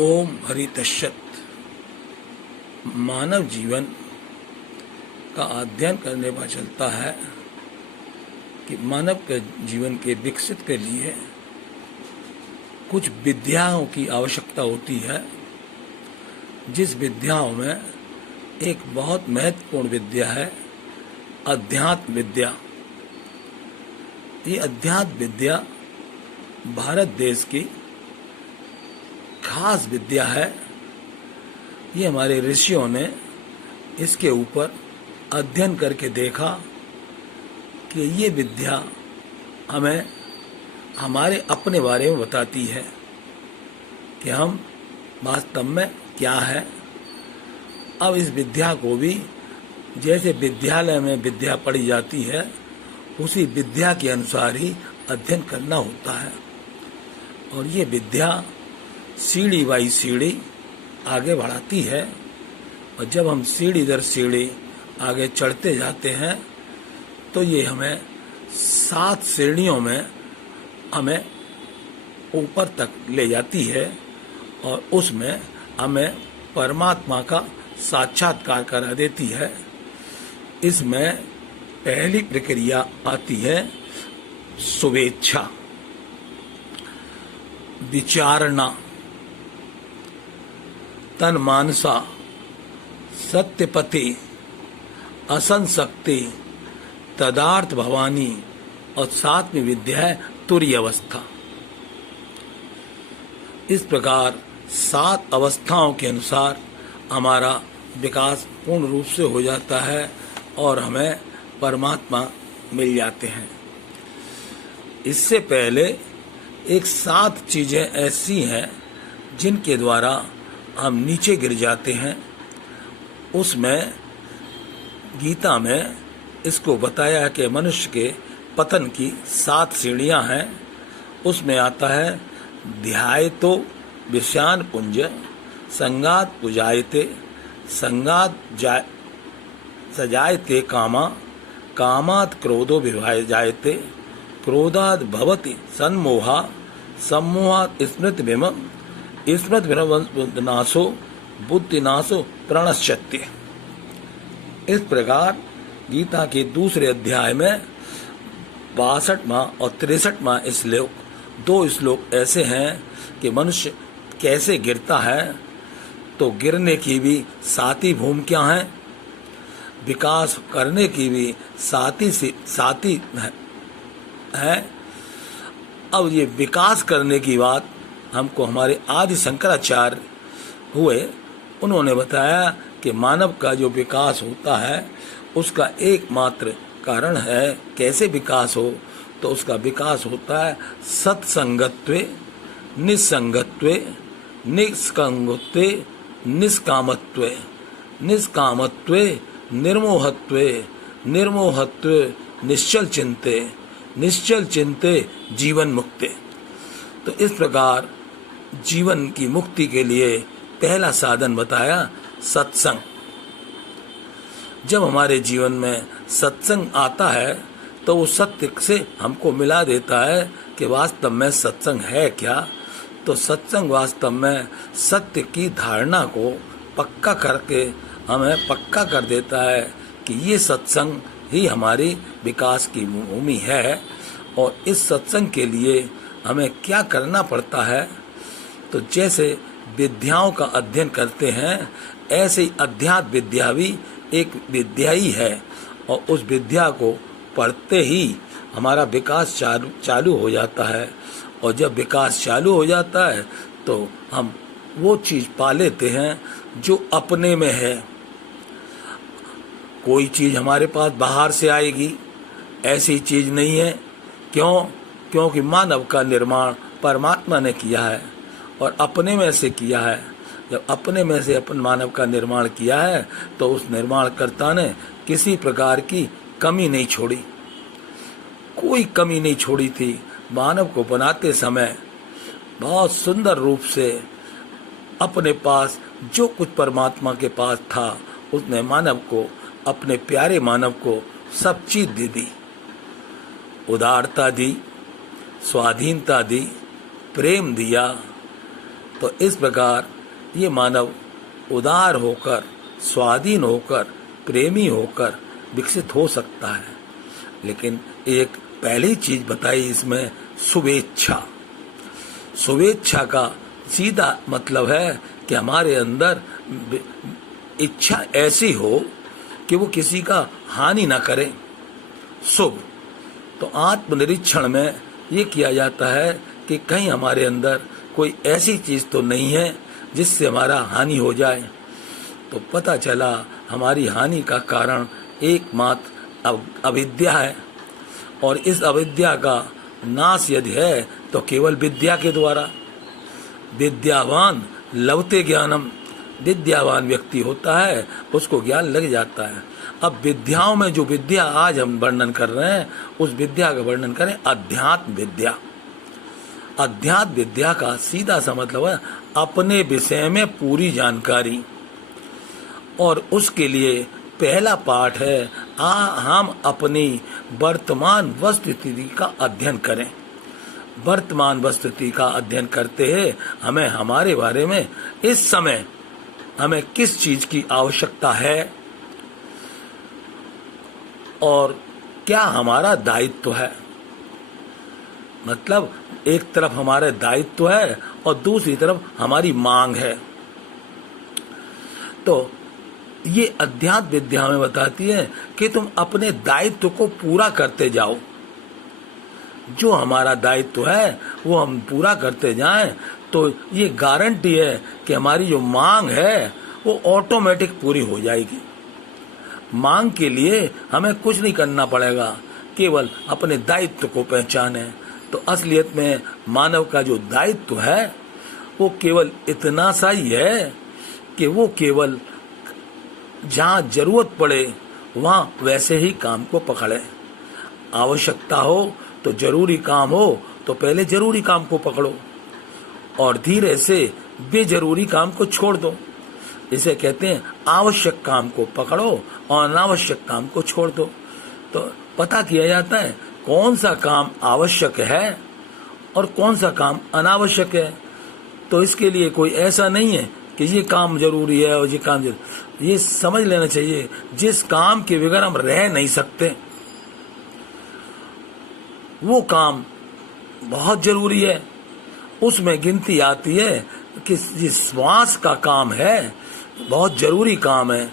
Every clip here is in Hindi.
ओम हरि तत्सत। मानव जीवन का अध्ययन करने पर चलता है कि मानव के जीवन के विकसित के लिए कुछ विद्याओं की आवश्यकता होती है, जिस विद्याओं में एक बहुत महत्वपूर्ण विद्या है अध्यात्म विद्या। ये अध्यात्म विद्या भारत देश की खास विद्या है। ये हमारे ऋषियों ने इसके ऊपर अध्ययन करके देखा कि ये विद्या हमें हमारे अपने बारे में बताती है कि हम वास्तव में क्या है। अब इस विद्या को भी जैसे विद्यालय में विद्या पढ़ी जाती है, उसी विद्या के अनुसार ही अध्ययन करना होता है। और ये विद्या सीढ़ी बाई सीढ़ी आगे बढ़ाती है, और जब हम सीढ़ी दर सीढ़ी आगे चढ़ते जाते हैं तो ये हमें 7 श्रेणियों में हमें ऊपर तक ले जाती है, और उसमें हमें परमात्मा का साक्षात्कार करा देती है। इसमें पहली प्रक्रिया आती है शुभेच्छा, विचारणा, तन मानसा, सत्यपति, असंशक्ति, तदार्थ भवानी, और 7वीं विद्या है तुरीय अवस्था। इस प्रकार 7 अवस्थाओं के अनुसार हमारा विकास पूर्ण रूप से हो जाता है और हमें परमात्मा मिल जाते हैं। इससे पहले एक 7 चीजें ऐसी हैं जिनके द्वारा हम नीचे गिर जाते हैं। उसमें गीता में इसको बताया कि मनुष्य के पतन की 7 सीढ़ियां हैं। उसमें आता है ध्यायतो विषयान पुंज, संगात पुजायते, संगात सजायते कामा, कामात क्रोधो विभाजायते, क्रोधात भवति सन्मोहा, सम्मोहात स्मृति विम, स्मृति विनाशो बुद्धिनाशो प्रणश्यत्य। इस प्रकार गीता के दूसरे अध्याय में 62वां और 63वां श्लोक, 2 श्लोक ऐसे हैं कि मनुष्य कैसे गिरता है। तो गिरने की भी 7 भूमिका हैं, विकास करने की भी 7 है। अब ये विकास करने की बात हमको हमारे आदि शंकराचार्य हुए, उन्होंने बताया कि मानव का जो विकास होता है उसका एकमात्र कारण है कैसे विकास हो। तो उसका विकास होता है सत्संगत्वे, निस्संगत्वे, निष्कंगत्वे, निष्कामत्वे, निष्कामत्वे, निर्मोहत्वे, निर्मोहत्वे, निश्चल चिंते, निश्चल चिंते जीवन मुक्ते। तो इस प्रकार जीवन की मुक्ति के लिए पहला साधन बताया सत्संग। जब हमारे जीवन में सत्संग आता है तो वो सत्य से हमको मिला देता है कि वास्तव में सत्संग है क्या। तो सत्संग वास्तव में सत्य की धारणा को पक्का करके हमें पक्का कर देता है कि ये सत्संग ही हमारी विकास की भूमि है। और इस सत्संग के लिए हमें क्या करना पड़ता है। तो जैसे विद्याओं का अध्ययन करते हैं, ऐसे ही अध्यात्म विद्या भी एक विद्या ही है, और उस विद्या को पढ़ते ही हमारा विकास चालू हो जाता है। और जब विकास चालू हो जाता है तो हम वो चीज पा लेते हैं जो अपने में है। कोई चीज हमारे पास बाहर से आएगी ऐसी चीज नहीं है। क्यों? क्योंकि मानव का निर्माण परमात्मा ने किया है और अपने में से किया है। जब अपने में से अपन मानव का निर्माण किया है तो उस निर्माणकर्ता ने किसी प्रकार की कमी नहीं छोड़ी, कोई कमी नहीं छोड़ी थी। मानव को बनाते समय बहुत सुंदर रूप से अपने पास जो कुछ परमात्मा के पास था उसने मानव को, अपने प्यारे मानव को सब चीज दे दी। उदारता दी, स्वाधीनता दी, प्रेम दिया, तो इस प्रकार ये मानव उदार होकर, स्वाधीन होकर, प्रेमी होकर विकसित हो सकता है। लेकिन एक पहली चीज बताई इसमें, शुभेच्छा। शुभेच्छा का सीधा मतलब है कि हमारे अंदर इच्छा ऐसी हो कि वो किसी का हानि ना करे। शुभ तो आत्मनिरीक्षण में ये किया जाता है कि कहीं हमारे अंदर कोई ऐसी चीज तो नहीं है जिससे हमारा हानि हो जाए। तो पता चला हमारी हानि का कारण एकमात्र अविद्या है, और इस अविद्या का नाश यदि है तो केवल विद्या के द्वारा। विद्यावान लभते ज्ञानम, विद्यावान व्यक्ति होता है उसको ज्ञान लग जाता है। अब विद्याओं में जो विद्या आज हम वर्णन कर रहे हैं, उस विद्या का वर्णन करें अध्यात्म विद्या। अध्यात्म विद्या का सीधा सा मतलब है अपने विषय में पूरी जानकारी, और उसके लिए पहला पाठ है हम अपनी वर्तमान वस्तुस्थिति का अध्ययन करें। वर्तमान वस्तुस्थिति का अध्ययन करते हैं हमें हमारे बारे में इस समय हमें किस चीज की आवश्यकता है और क्या हमारा दायित्व है। मतलब एक तरफ हमारा दायित्व है और दूसरी तरफ हमारी मांग है। तो ये अध्यात्म विद्या हमें बताती है कि तुम अपने दायित्व को पूरा करते जाओ। जो हमारा दायित्व है वो हम पूरा करते जाएं तो ये गारंटी है कि हमारी जो मांग है वो ऑटोमेटिक पूरी हो जाएगी। मांग के लिए हमें कुछ नहीं करना पड़ेगा, केवल अपने दायित्व को पहचाने। तो असलियत में मानव का जो दायित्व है वो केवल इतना सा ही है कि वो केवल जहाँ जरूरत पड़े वहाँ वैसे ही काम को पकड़े। आवश्यकता हो तो जरूरी काम हो तो पहले जरूरी काम को पकड़ो और धीरे से बेजरूरी काम को छोड़ दो। इसे कहते हैं आवश्यक काम को पकड़ो और अनावश्यक काम को छोड़ दो। तो पता किया जाता है कौन सा काम आवश्यक है और कौन सा काम अनावश्यक है। तो इसके लिए कोई ऐसा नहीं है कि ये काम जरूरी है और ये काम जरूरी। ये समझ लेना चाहिए जिस काम के बगैर हम रह नहीं सकते वो काम बहुत जरूरी है। उसमें गिनती आती है कि जिस श्वास का काम है बहुत जरूरी काम है।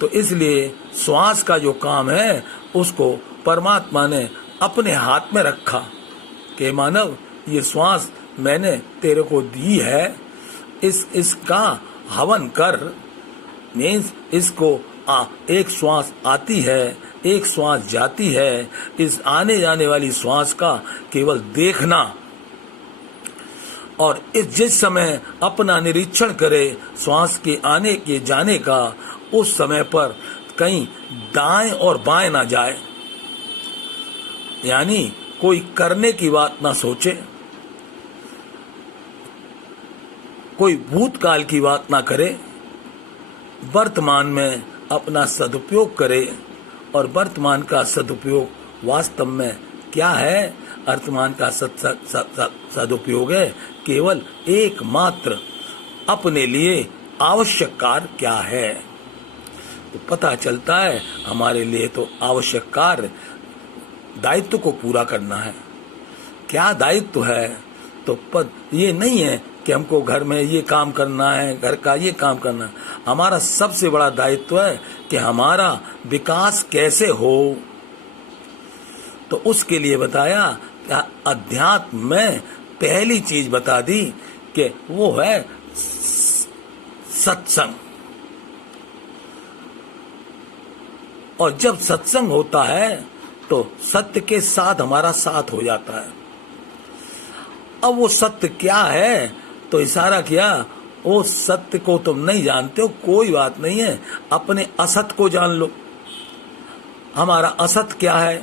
तो इसलिए श्वास का जो काम है उसको परमात्मा ने अपने हाथ में रखा कि मानव ये श्वास मैंने तेरे को दी है, इसका हवन कर। मीन्स इसको एक श्वास आती है, एक श्वास जाती है, इस आने जाने वाली श्वास का केवल देखना और जिस समय अपना निरीक्षण करे श्वास के आने के जाने का, उस समय पर कहीं दाएं और बाएं ना जाए। यानी कोई करने की बात ना सोचे, कोई भूतकाल की बात ना करे, वर्तमान में अपना सदुपयोग करे। और वर्तमान का सदुपयोग वास्तव में क्या है? वर्तमान का सदुपयोग है केवल एकमात्र अपने लिए आवश्यक कार्य क्या है। तो पता चलता है हमारे लिए तो आवश्यक कार्य दायित्व को पूरा करना है। क्या दायित्व है? तो ये नहीं है कि हमको घर में ये काम करना है, घर का ये काम करना है। हमारा सबसे बड़ा दायित्व है कि हमारा विकास कैसे हो। तो उसके लिए बताया अध्यात्म में पहली चीज बता दी कि वो है सत्संग। और जब सत्संग होता है तो सत्य के साथ हमारा साथ हो जाता है। अब वो सत्य क्या है? तो इशारा किया वो सत्य को तुम नहीं जानते हो, कोई बात नहीं है, अपने असत को जान लो। हमारा असत क्या है?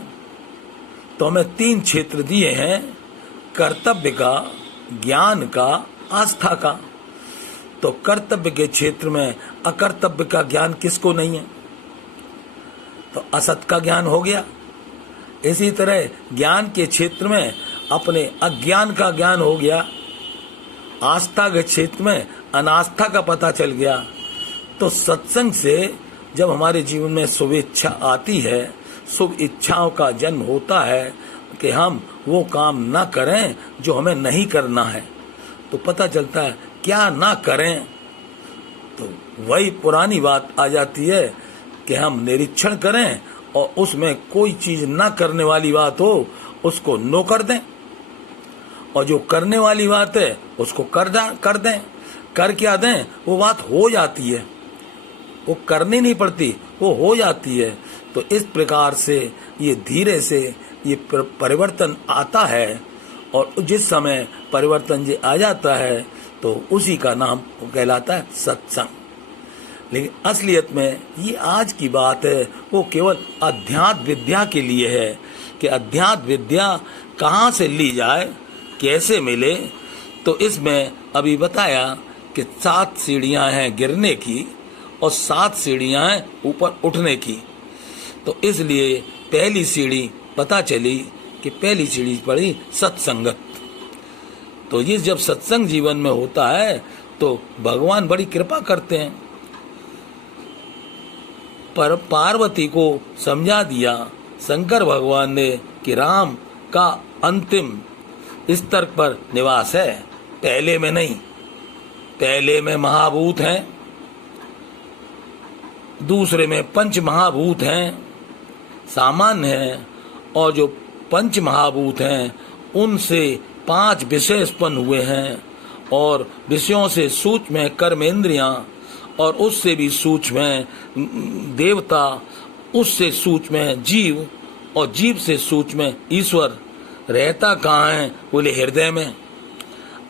तो हमें 3 क्षेत्र दिए हैं, कर्तव्य का, ज्ञान का, आस्था का। तो कर्तव्य के क्षेत्र में अकर्तव्य का ज्ञान किसको नहीं है? तो असत का ज्ञान हो गया। इसी तरह ज्ञान के क्षेत्र में अपने अज्ञान का ज्ञान हो गया आस्था के क्षेत्र में अनास्था का पता चल गया। तो सत्संग से जब हमारे जीवन में शुभ इच्छा आती है, शुभ इच्छाओं का जन्म होता है कि हम वो काम ना करें जो हमें नहीं करना है, तो पता चलता है क्या ना करें। तो वही पुरानी बात आ जाती है कि हम निरीक्षण करें और उसमें कोई चीज ना करने वाली बात हो उसको नो कर दें, और जो करने वाली बात है उसको कर दें। कर क्या दें? वो बात हो जाती है, वो करनी नहीं पड़ती, वो हो जाती है। तो इस प्रकार से ये धीरे से ये परिवर्तन आता है, और जिस समय परिवर्तन ये आ जाता है तो उसी का नाम कहलाता है सत्संग। लेकिन असलियत में ये आज की बात है, वो केवल अध्यात्म विद्या के लिए है कि अध्यात्म विद्या कहाँ से ली जाए, कैसे मिले। तो इसमें अभी बताया कि 7 सीढ़ियाँ हैं गिरने की और 7 सीढ़ियाँ हैं ऊपर उठने की। तो इसलिए पहली सीढ़ी पता चली कि पहली सीढ़ी पड़ी सत्संगत। तो ये जब सत्संग जीवन में होता है तो भगवान बड़ी कृपा करते हैं। पर पार्वती को समझा दिया शंकर भगवान ने कि राम का अंतिम स्तर पर निवास है, पहले में नहीं। पहले में महाभूत हैं, दूसरे में पंच महाभूत हैं, सामान्य हैं, और जो पंच महाभूत हैं उनसे 5 विषय उत्पन्न हुए हैं, और विषयों से सूक्ष्म है कर्मेंद्रियां, और उससे भी सूक्ष्म है देवता, उससे सूक्ष्म है जीव, और जीव से सूक्ष्म है ईश्वर। रहता कहाँ है? बोले हृदय में।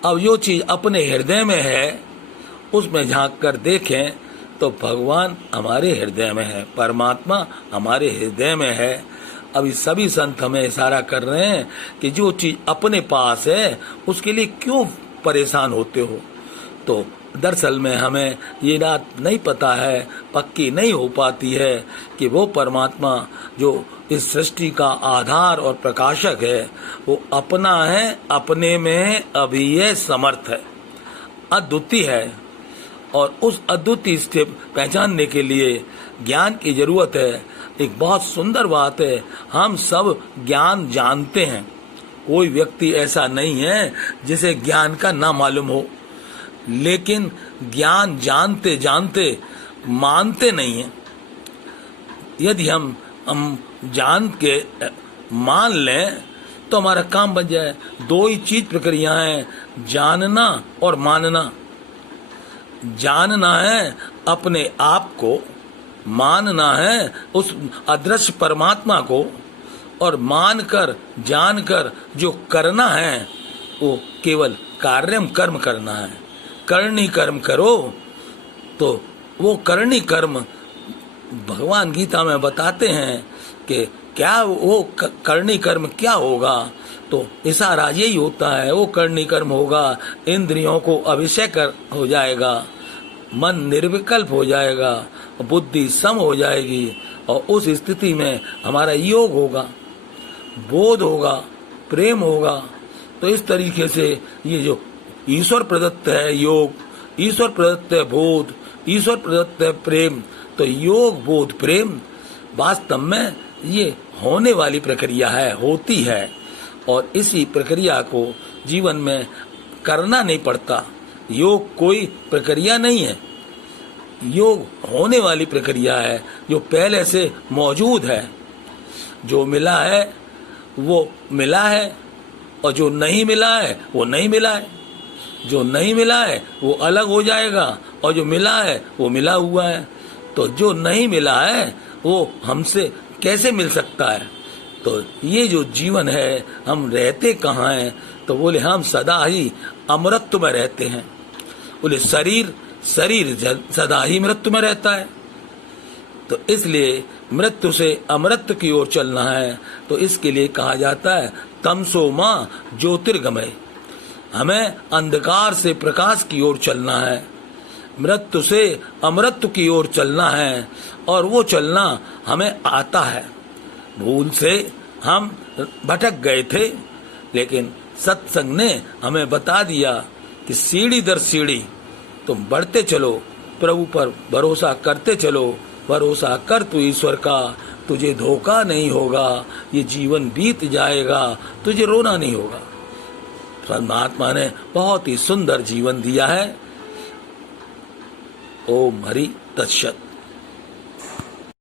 अब जो चीज अपने हृदय में है उसमें झांक कर देखें तो भगवान हमारे हृदय में है, परमात्मा हमारे हृदय में है। अभी सभी संत हमें इशारा कर रहे हैं कि जो चीज अपने पास है उसके लिए क्यों परेशान होते हो। तो दरअसल में हमें ये बात नहीं पता है, पक्की नहीं हो पाती है कि वो परमात्मा जो इस सृष्टि का आधार और प्रकाशक है वो अपना है, अपने में अभियय समर्थ है, अद्वितीय है। और उस अद्वितीय स्थिति पहचानने के लिए ज्ञान की जरूरत है। एक बहुत सुंदर बात है, हम सब ज्ञान जानते हैं, कोई व्यक्ति ऐसा नहीं है जिसे ज्ञान का ना मालूम हो, लेकिन ज्ञान जानते जानते मानते नहीं है। यदि हम जान के मान लें तो हमारा काम बन जाए। 2 ही चीज प्रक्रिया है, जानना और मानना। जानना है अपने आप को, मानना है उस अदृश्य परमात्मा को, और मानकर जानकर जो करना है वो केवल कार्यम कर्म करना है। करनी कर्म करो, तो वो करनी कर्म भगवान गीता में बताते हैं कि क्या वो करनी कर्म क्या होगा। तो इशारा यही होता है, वो करनी कर्म होगा, इंद्रियों को अभिषेक हो जाएगा, मन निर्विकल्प हो जाएगा, बुद्धि सम हो जाएगी, और उस स्थिति में हमारा योग होगा, बोध होगा, प्रेम होगा। तो इस तरीके से ये जो ईश्वर प्रदत्त है योग, ईश्वर प्रदत्त है बोध, ईश्वर प्रदत्त है प्रेम, तो योग बोध प्रेम वास्तव में ये होने वाली प्रक्रिया है, होती है। और इसी प्रक्रिया को जीवन में करना नहीं पड़ता। योग कोई प्रक्रिया नहीं है, योग होने वाली प्रक्रिया है जो पहले से मौजूद है। जो मिला है वो मिला है, और जो नहीं मिला है वो नहीं मिला है। जो नहीं मिला है वो अलग हो जाएगा, और जो मिला है वो मिला हुआ है। तो जो नहीं मिला है वो हमसे कैसे मिल सकता है। तो ये जो जीवन है, हम रहते कहाँ हैं? तो बोले हम सदा ही अमृत में रहते हैं। बोले शरीर सदा ही मृत्यु में रहता है। तो इसलिए मृत्यु से अमृत की ओर चलना है। तो इसके लिए कहा जाता है तमसो मां ज्योतिर्गमय। हमें अंधकार से प्रकाश की ओर चलना है, मृत्यु से अमृत की ओर चलना है, और वो चलना हमें आता है। भूल से हम भटक गए थे, लेकिन सत्संग ने हमें बता दिया कि कि सीढ़ी दर सीढ़ी तुम बढ़ते चलो, प्रभु पर भरोसा करते चलो। भरोसा कर तू ईश्वर का, तुझे धोखा नहीं होगा। ये जीवन बीत जाएगा, तुझे रोना नहीं होगा। परमात्मा ने बहुत ही सुंदर जीवन दिया है। ओम हरि तत्सत।